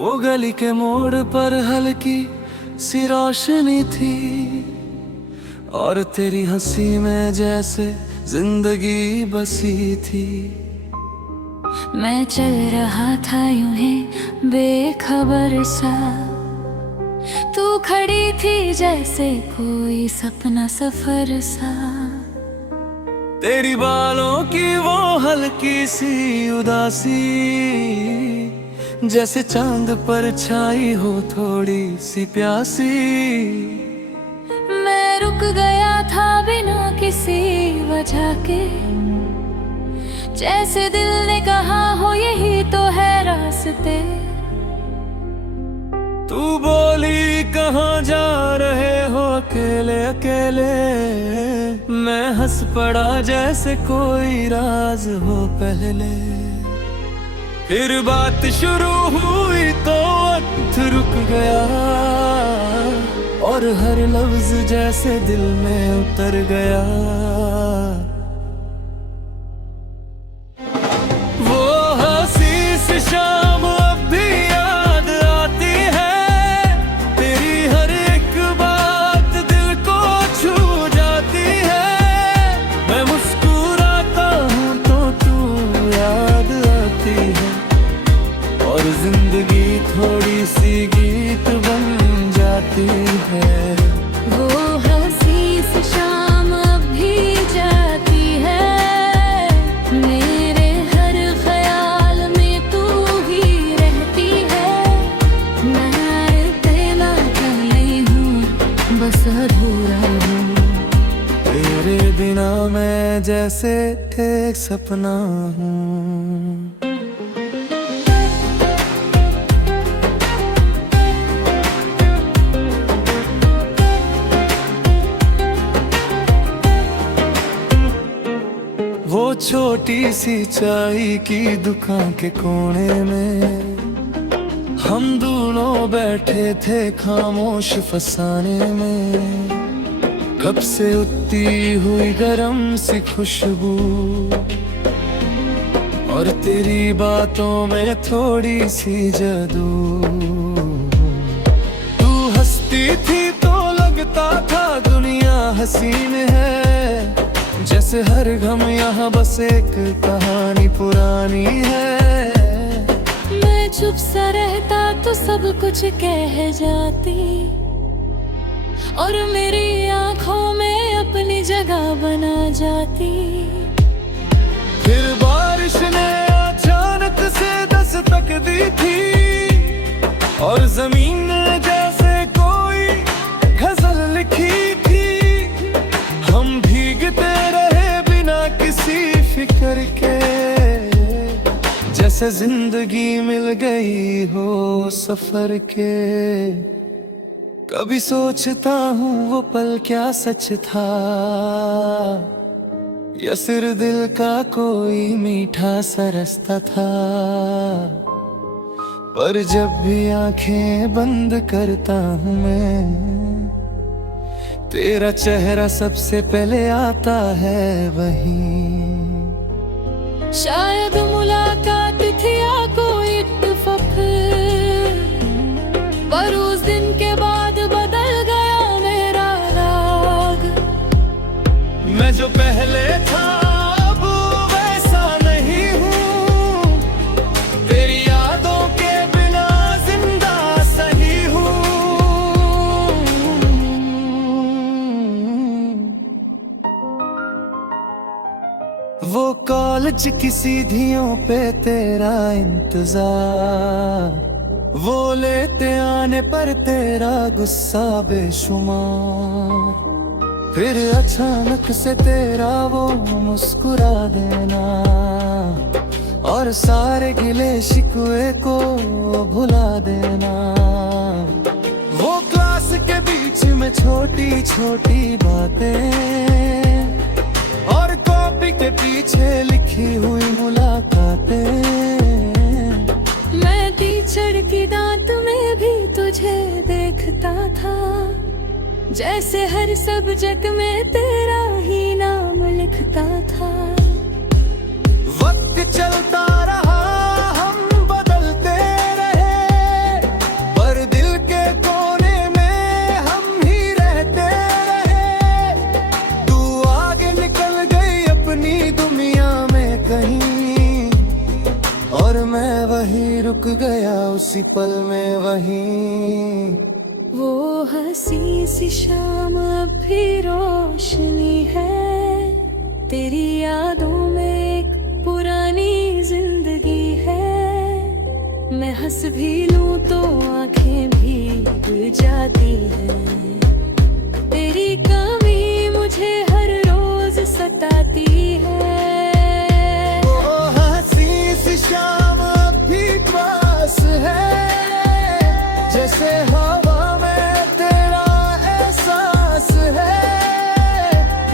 वो गली के मोड़ पर हल्की सी रोशनी थी और तेरी हंसी में जैसे जिंदगी बसी थी। मैं चल रहा था यूं ही बेखबर सा, तू खड़ी थी जैसे कोई सपना सफर सा। तेरी बालों की वो हल्की सी उदासी जैसे चांद पर छाई हो थोड़ी सी प्यासी। मैं रुक गया था बिना किसी वजह के, जैसे दिल ने कहा हो यही तो है रास्ते। तू बोली कहाँ जा रहे हो अकेले अकेले, मैं हंस पड़ा जैसे कोई राज हो पहले। फिर बात शुरू हुई तो वक्त रुक गया और हर लफ्ज जैसे दिल में उतर गया। वो हंसी सी शाम अब भी याद आती है, तेरी हर एक बात दिल को छू जाती है। मैं मुस्कुराता हूँ तो तू याद आती है और जिंदगी थोड़ी सी गीत बन जाती है। वो हंसी सी शाम अब भी जाती है, मेरे हर ख्याल में तू ही रहती है। मैं तेरा नहीं हूँ बस अधूरा हूँ, तेरे बिना मैं जैसे एक सपना हूँ। वो छोटी सी चाय की दुकान के कोने में हम दोनों बैठे थे खामोश फसाने में। कब से उठती हुई गरम सी खुशबू और तेरी बातों में थोड़ी सी जादू। तू हंसती थी तो लगता था दुनिया हसीन है, जैसे हर गम यहाँ बस एक कहानी पुरानी है। मैं चुप सा रहता तो सब कुछ कह जाती और मेरी आंखों में अपनी जगह बना जाती। फिर बारिश ने अचानक से दस्तक दी थी और जमीन ने जैसे कोई गजल लिखी थी। हम भीगते रहे बिना किसी फिक्र के, जैसे जिंदगी मिल गई हो सफर के। कभी सोचता हूँ वो पल क्या सच था या सिर्फ दिल का कोई मीठा सा रास्ता था। पर जब भी आंखें बंद करता हूँ मैं, तेरा चेहरा सबसे पहले आता है वहीं। शायद मुलाकात थी या कोई इत्तेफाक, पर उस दिन के बाद बदल गया मेरा राग। मैं जो पहले था अब वैसा नहीं हूँ, तेरी यादों के बिना जिंदा सही हूँ। वो कॉलेज की सीढ़ियों पे तेरा इंतजार, वो लेते आने पर तेरा गुस्सा बेशुमार। फिर अचानक से तेरा वो मुस्कुरा देना और सारे गिले शिकवे को भुला देना। वो क्लास के बीच में छोटी छोटी बातें और कॉपी के पीछे लिखी हुई मुलाकातें। मैं टीचर की दांत में भी तुझे देखता था, जैसे हर सब्जेक्ट में तेरा ही नाम लिखता था। वक्त चलता रहा हम बदलते रहे, किसी पल में वहीं। वो हंसी सी शाम अब भी रोशनी है, तेरी यादों में एक पुरानी जिंदगी है। मैं हंस भी लूं तो आंखें भीग जाती हैं, तेरी कमी मुझे हर रोज सताती है। वो हंसी सी शाम अब भी पास है, जैसे हवा में तेरा एहसास है।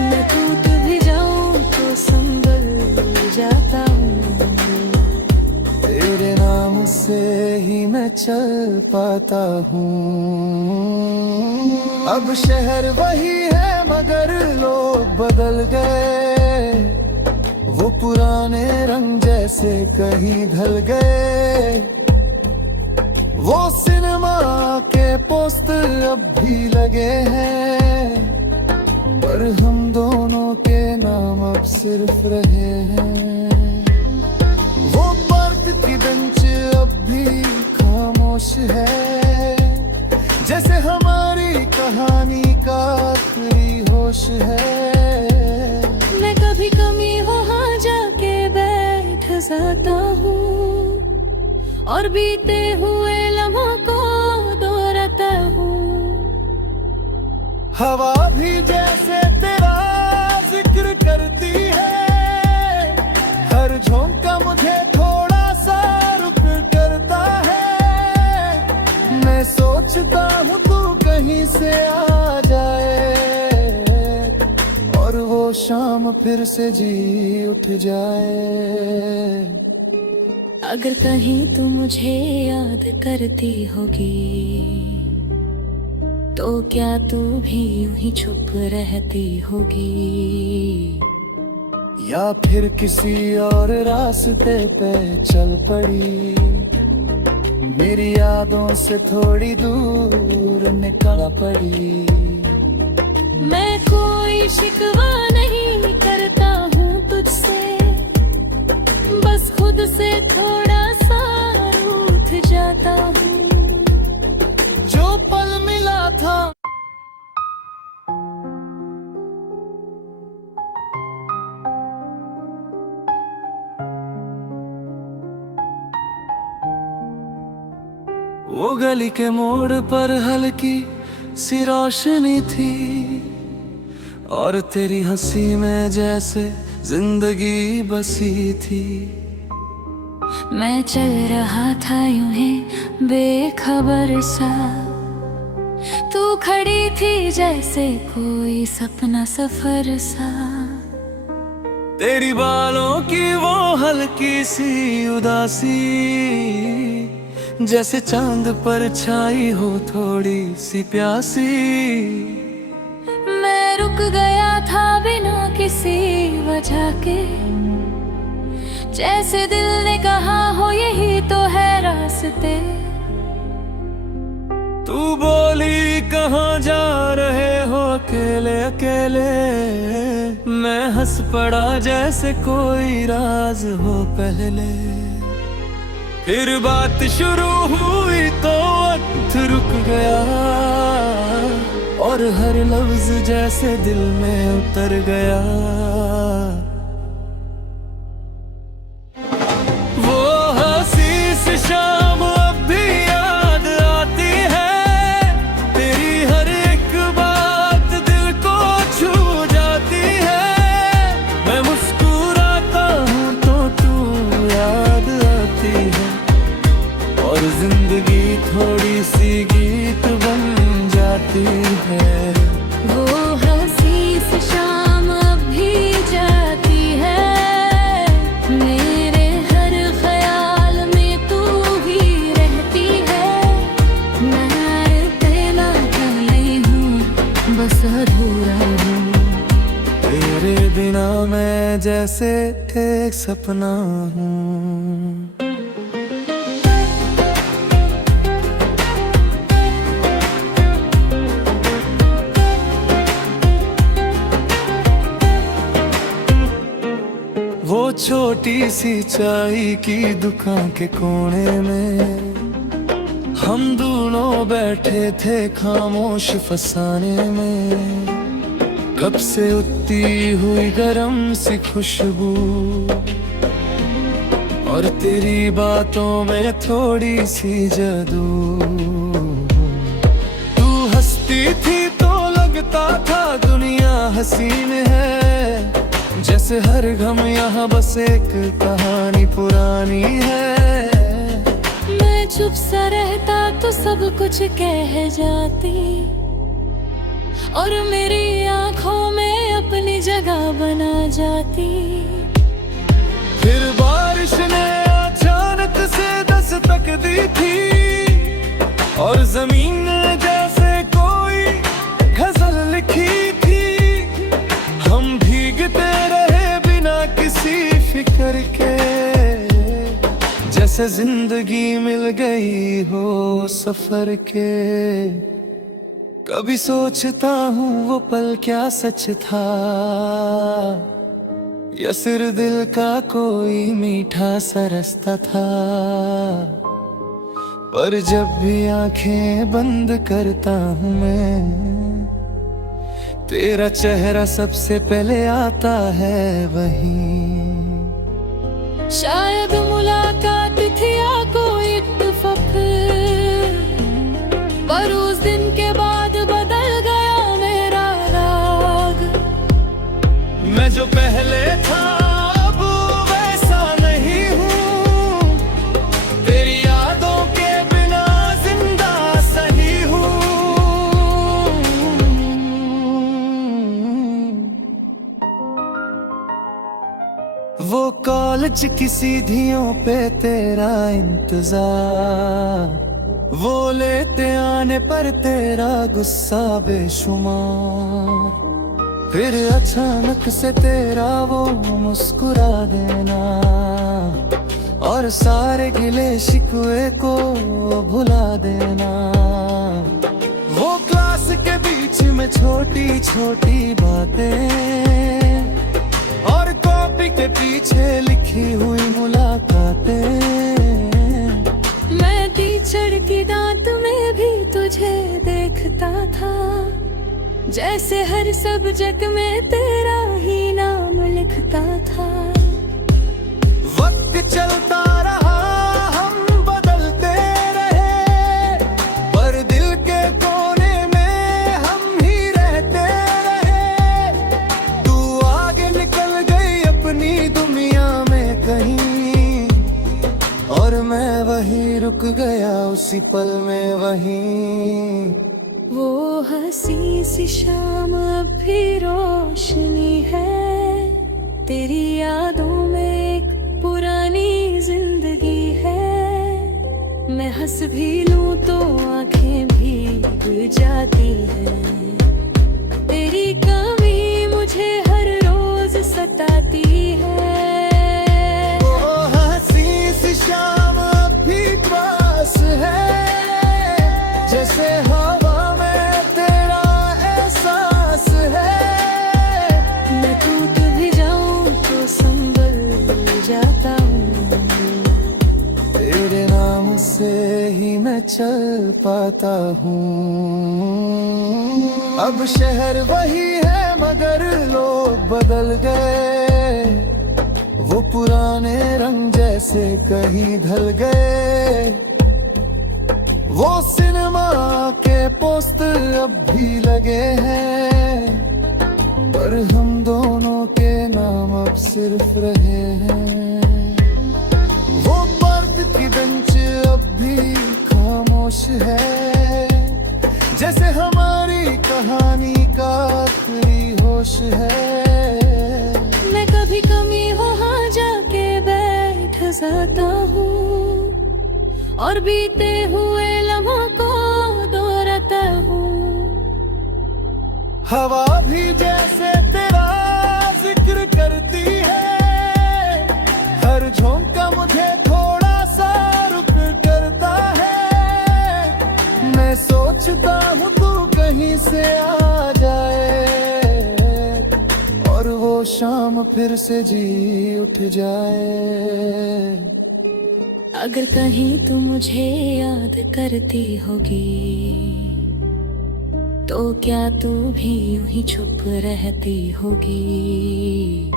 मैं टूट भी जाऊं तो संभल जाता हूँ, तेरे नाम से ही मैं चल पाता हूँ। अब शहर वही है मगर लोग बदल गए, वो पुराने रंग जैसे कहीं ढल गए। वो सिनेमा के पोस्टर अब भी लगे हैं, पर हम दोनों के नाम अब सिर्फ रहे हैं। वो पार्क की बेंच अब भी खामोश है, जैसे हमारी कहानी का आखिरी होश है। मैं कभी कमी वहाँ जाके बैठ जाता हूँ, और बीते हुए लम्हों को दोहराता हूँ। हवा भी जैसे तेरा जिक्र करती है, हर झोंका मुझे थोड़ा सा रुक करता है। मैं सोचता हूँ तू कहीं से आ जाए, और वो शाम फिर से जी उठ जाए। अगर कहीं तू मुझे याद करती होगी, तो क्या तू भी यूं ही चुप रहती होगी, या फिर किसी और रास्ते पे चल पड़ी, मेरी यादों से थोड़ी दूर निकल पड़ी। मैं कोई शिकवा नहीं करता हूँ तुझसे, बस खुद से थोड़ा सा रूठ जाता हूँ। जो पल मिला था वो गली के मोड़ पर हल्की सी रोशनी थी, और तेरी हंसी में जैसे जिंदगी बसी थी। मैं चल रहा था यूं ही बेखबर सा, तू खड़ी थी जैसे कोई सपना सफर सा। तेरी बालों की वो हल्की सी उदासी, जैसे चांद पर छाई हो थोड़ी सी प्यासी। मैं रुक गया था बिना किसी वजह के, जैसे दिल ने कहा हो यही तो है रास्ते। तू बोली कहाँ जा रहे हो अकेले अकेले, मैं हंस पड़ा जैसे कोई राज हो पहले। फिर बात शुरू हुई तो वक्त रुक गया, और हर लफ्ज जैसे दिल में उतर गया। वो हंसी सी शाम अब भी याद आती है, तेरी हर एक बात दिल को छू जाती है। मैं मुस्कुराता हूँ तो तू याद आती है, और जिंदगी थोड़ी सी गीत बन जाती है। वो हंसी सी शाम अब भी जाती है, मेरे हर ख्याल में तू ही रहती है। मैं तेरा नहीं हूँ, बस अधूरा हूँ, तेरे बिना मैं जैसे एक सपना हूँ। वो छोटी सी चाय की दुकान के कोने में हम दोनों बैठे थे खामोश फसाने में, कब से उठती हुई गरम सी खुशबू, और तेरी बातों में थोड़ी सी जादू। तू हंसती थी तो लगता था दुनिया हसीन है, जैसे हर गम यहाँ बस एक कहानी पुरानी है। मैं चुप सा रहता तो सब कुछ कह जाती, और मेरी आंखों में अपनी जगह बना जाती। फिर बारिश ने अचानक से दस्तक दी थी, और जमीन ने जैसे कोई गजल लिखी थी। हम भीगते रहे बिना किसी फिक्र के, जैसे जिंदगी मिल गई हो सफर के। कभी सोचता हूँ वो पल क्या सच था, या सिर्फ दिल का कोई मीठा सा रास्ता था। पर जब भी आंखें बंद करता हूँ मैं, तेरा चेहरा सबसे पहले आता है वहीं। शायद मुलाकात थी या कोई इत्तेफाक, पर उस दिन के बाद बदल गया मेरा राग। मैं जो पहले था अब वैसा नहीं हूँ, तेरी यादों के बिना जिंदा सही हूँ। वो कॉलेज की सीढ़ियों पे तेरा इंतजार, वो लेते आने पर तेरा गुस्सा बेशुमार। फिर अचानक से तेरा वो मुस्कुरा देना, और सारे गिले शिकवे को भुला देना। वो क्लास के बीच में छोटी छोटी बातें, और कॉपी के पीछे लिखी हुई मुलाकातें। मैं टीचर की दांत में भी तुझे देखता था, जैसे हर सब्जेक्ट में तेरा ही नाम लिखता था। वक्त चलता रहा हम बदलते रहे, पर दिल के कोने में हम ही रहते रहे। तू आगे निकल गई अपनी दुनिया में कहीं, और मैं वहीं रुक गया उसी पल में वहीं। वो हंसी सी शाम अब भी रोशनी है, तेरी यादों में एक पुरानी जिंदगी है। मैं हंस भी लूं तो आंखें भीग जाती हैं, तेरी कमी मुझे हर रोज सताती है। वो हंसी सी शाम अब भी पास है, जैसे हवा में तेरा एहसास है। मैं टूट भी जाऊं तो संभल जाता हूँ, तेरे नाम से ही मैं चल पाता हूँ। अब शहर वही है मगर लोग बदल गए, वो पुराने रंग जैसे कहीं ढल गए। वो सिनेमा के पोस्टर अब भी लगे हैं, पर हम दोनों के नाम अब सिर्फ रहे हैं। वो पार्क की बेंच अब भी खामोश है, जैसे हमारी कहानी का आखिरी होश है। मैं कभी कमी वहाँ जाके बैठ जाता हूँ, और बीते हुए लम्हों को दोहराता हूँ। हवा भी जैसे तेरा जिक्र करती है, हर झोंका मुझे थोड़ा सा रुक करता है। मैं सोचता हूँ तू कहीं से आ जाए, और वो शाम फिर से जी उठ जाए। अगर कहीं तू मुझे याद करती होगी तो क्या तू भी यूं ही चुप रहती होगी,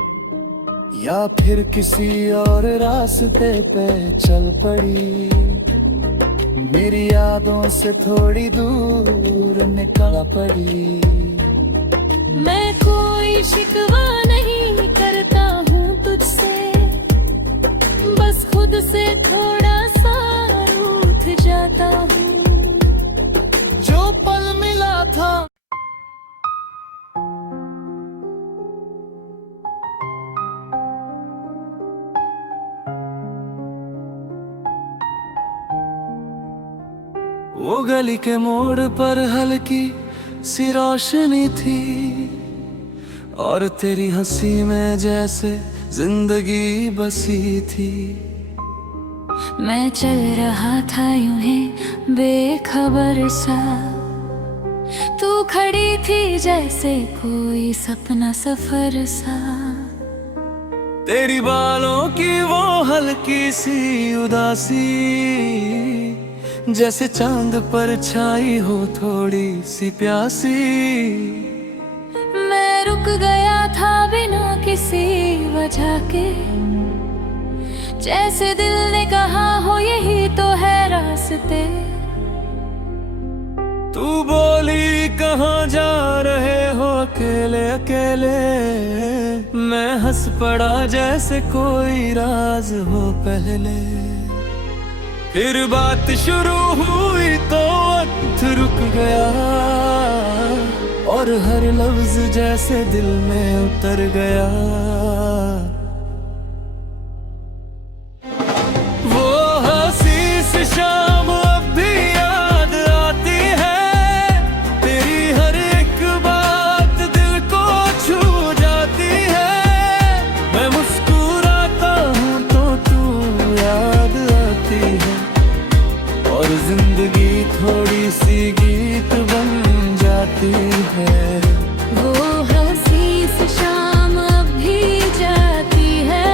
या फिर किसी और रास्ते पे चल पड़ी, मेरी यादों से थोड़ी दूर निकल पड़ी। मैं कोई शिकवा नहीं करता हूँ तुझसे, बस खुद से थोड़ा सा रूठ जाता हूँ। जो पल मिला था वो गली के मोड़ पर हल्की सी रोशनी थी, और तेरी हंसी में जैसे जिंदगी बसी थी। मैं चल रहा था यूं ही बेखबर सा, तू खड़ी थी जैसे कोई सपना सफर सा। तेरी बालों की वो हल्की सी उदासी जैसे चांद पर छाई हो थोड़ी सी प्यासी। मैं रुक गया था बिना किसी वजह के, जैसे दिल ने कहा हो यही तो है रास्ते। तू बोली कहाँ जा रहे हो अकेले अकेले, मैं हंस पड़ा जैसे कोई राज हो पहले। फिर बात शुरू हुई तो वक्त रुक गया, और हर लफ्ज जैसे दिल में उतर गया। वो हंसी सी शाम अब भी याद आती है, तेरी हर एक बात दिल को छू जाती है। मैं मुस्कुराता हूँ तो तू याद आती है, और जिंदगी थोड़ी सी गीत बन जाती है। वो हंसी सी शाम अब भी जाती है,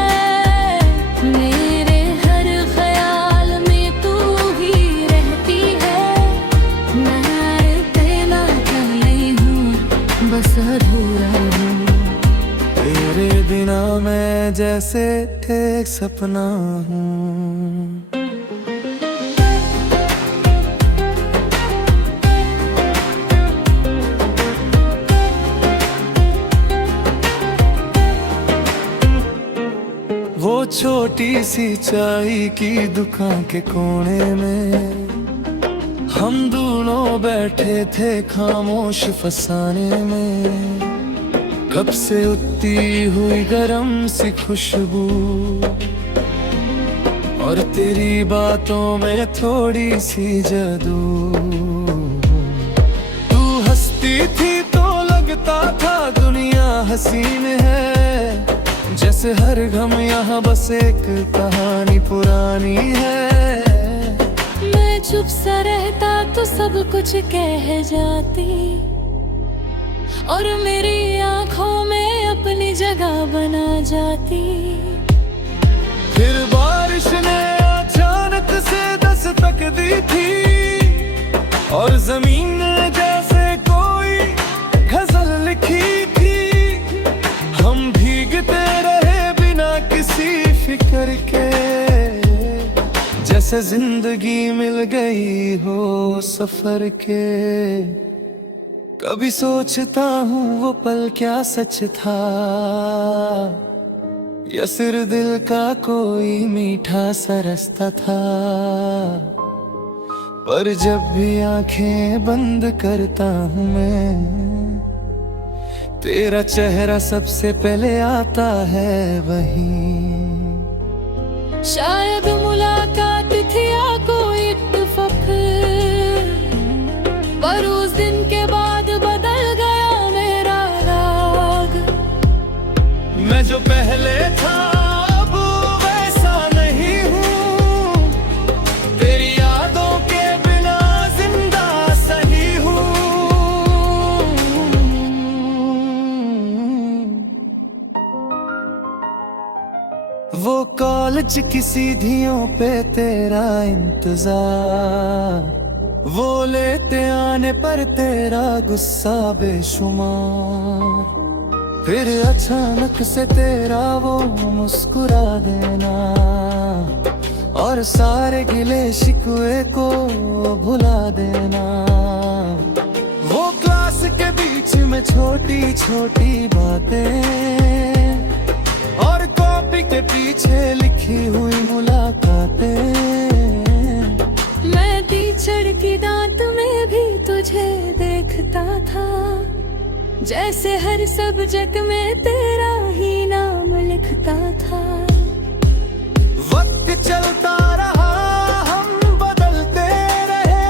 मेरे हर ख्याल में तू ही रहती है। मैं तेरा नहीं हूँ बस अधूरा हूँ, तेरे बिना मैं जैसे एक सपना हूँ। वो छोटी सी चाय की दुकान के कोने में हम दोनों बैठे थे खामोश फसाने में। कब से उठती हुई गरम सी खुशबू, और तेरी बातों में थोड़ी सी जादू। तू हंसती थी तो लगता था दुनिया हसीन है, जैसे हर गम यहाँ बस एक कहानी पुरानी है। मैं चुप सा रहता तो सब कुछ कह जाती, और मेरी आंखों में अपनी जगह बना जाती। फिर बारिश ने अचानक से दस्तक दी थी, और जमीन ने जैसे कोई गजल लिखी थी। हम भीगते रहे बिना किसी फिक्र के, जैसे जिंदगी मिल गई हो सफर के। कभी सोचता हूँ वो पल क्या सच था, या सिर दिल का कोई मीठा सा रास्ता था। पर जब भी आंखें बंद करता हूँ मैं, तेरा चेहरा सबसे पहले आता है वहीं। शायद मुलाकात थी या कोई इत्तेफाक, पर उस दिन के बाद बदल गया मेरा राग। मैं जो पहले था अब वैसा नहीं हूँ, तेरी यादों के बिना जिंदा सही हूँ। वो कॉलेज पल च किसी धियों पे तेरा इंतजार, वो लेते आने पर तेरा गुस्सा बेशुमार, फिर अचानक से तेरा वो मुस्कुरा देना और सारे गिले शिकवे को भुला देना। वो क्लास के बीच में छोटी छोटी बातें और कॉपी के पीछे लिखी हुई मुलाकातें, मैं टीचर की दांत में भी तुझे देखता था, जैसे हर सब्जेक्ट में तेरा ही नाम लिखता था। वक्त चलता रहा, हम बदलते रहे,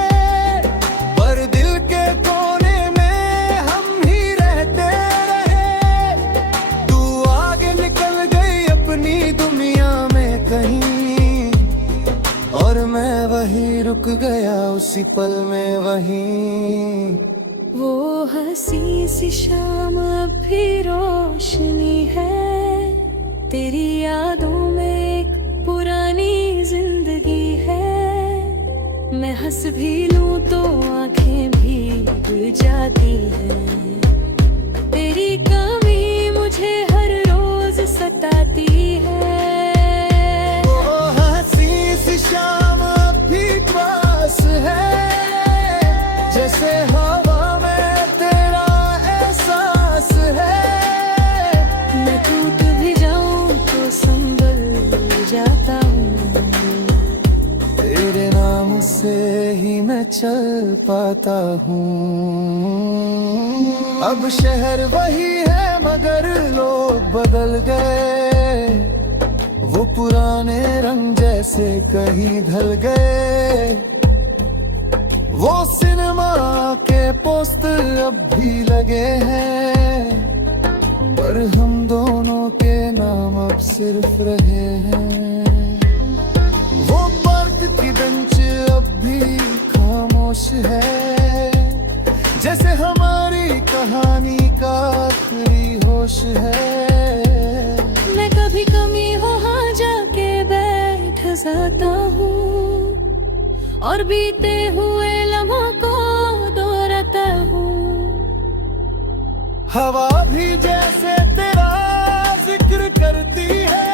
पर दिल के कोने में हम ही रहते रहे। तू आगे निकल गई अपनी दुनिया में कहीं, और मैं वहीं रुक गया उसी पल में वहीं। वो हंसी सी शाम अब भी रोशनी है, तेरी यादों में एक पुरानी जिंदगी है। मैं हंस भी लूं तो आंखें भीग जाती हैं, तेरी कमी मुझे हर रोज सताती है। वो हंसी सी शाम अब भी पास है, जैसे हवा में तेरा एहसास है। मैं टूट भी जाऊं तो संभल जाता हूँ, तेरे नाम से ही मैं चल पाता हूँ। अब शहर वही है मगर लोग बदल गए, वो पुराने रंग जैसे कहीं ढल गए। वो सिनेमा के पोस्टर अब भी लगे हैं, पर हम दोनों के नाम अब सिर्फ रहे हैं। वो पार्क की बेंच अब भी खामोश है, जैसे हमारी कहानी का आखिरी होश है। मैं कभी कमी वहाँ जाके बैठ जाता हूँ, और बीते हुए लम्हों को दोहराता हूँ। हवा भी जैसे तेरा जिक्र करती है,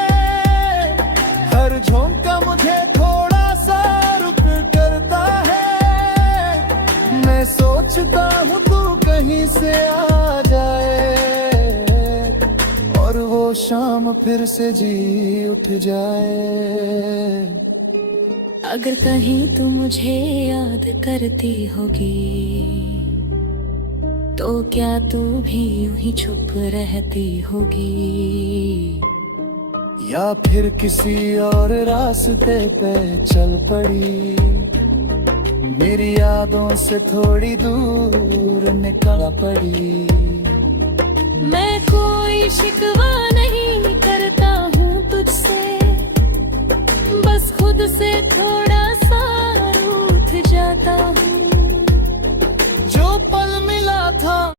हर झोंका मुझे थोड़ा सा रुक करता है। मैं सोचता हूँ तू कहीं से आ जाए, और वो शाम फिर से जी उठ जाए। अगर कहीं तू मुझे याद करती होगी, तो क्या तू भी यूं ही चुप रहती होगी, या फिर किसी और रास्ते पे चल पड़ी, मेरी यादों से थोड़ी दूर निकल पड़ी। मैं कोई शिकवा नहीं करता हूँ तुझसे, बस खुद से थोड़ा सा रूठ जाता हूँ। जो पल मिला था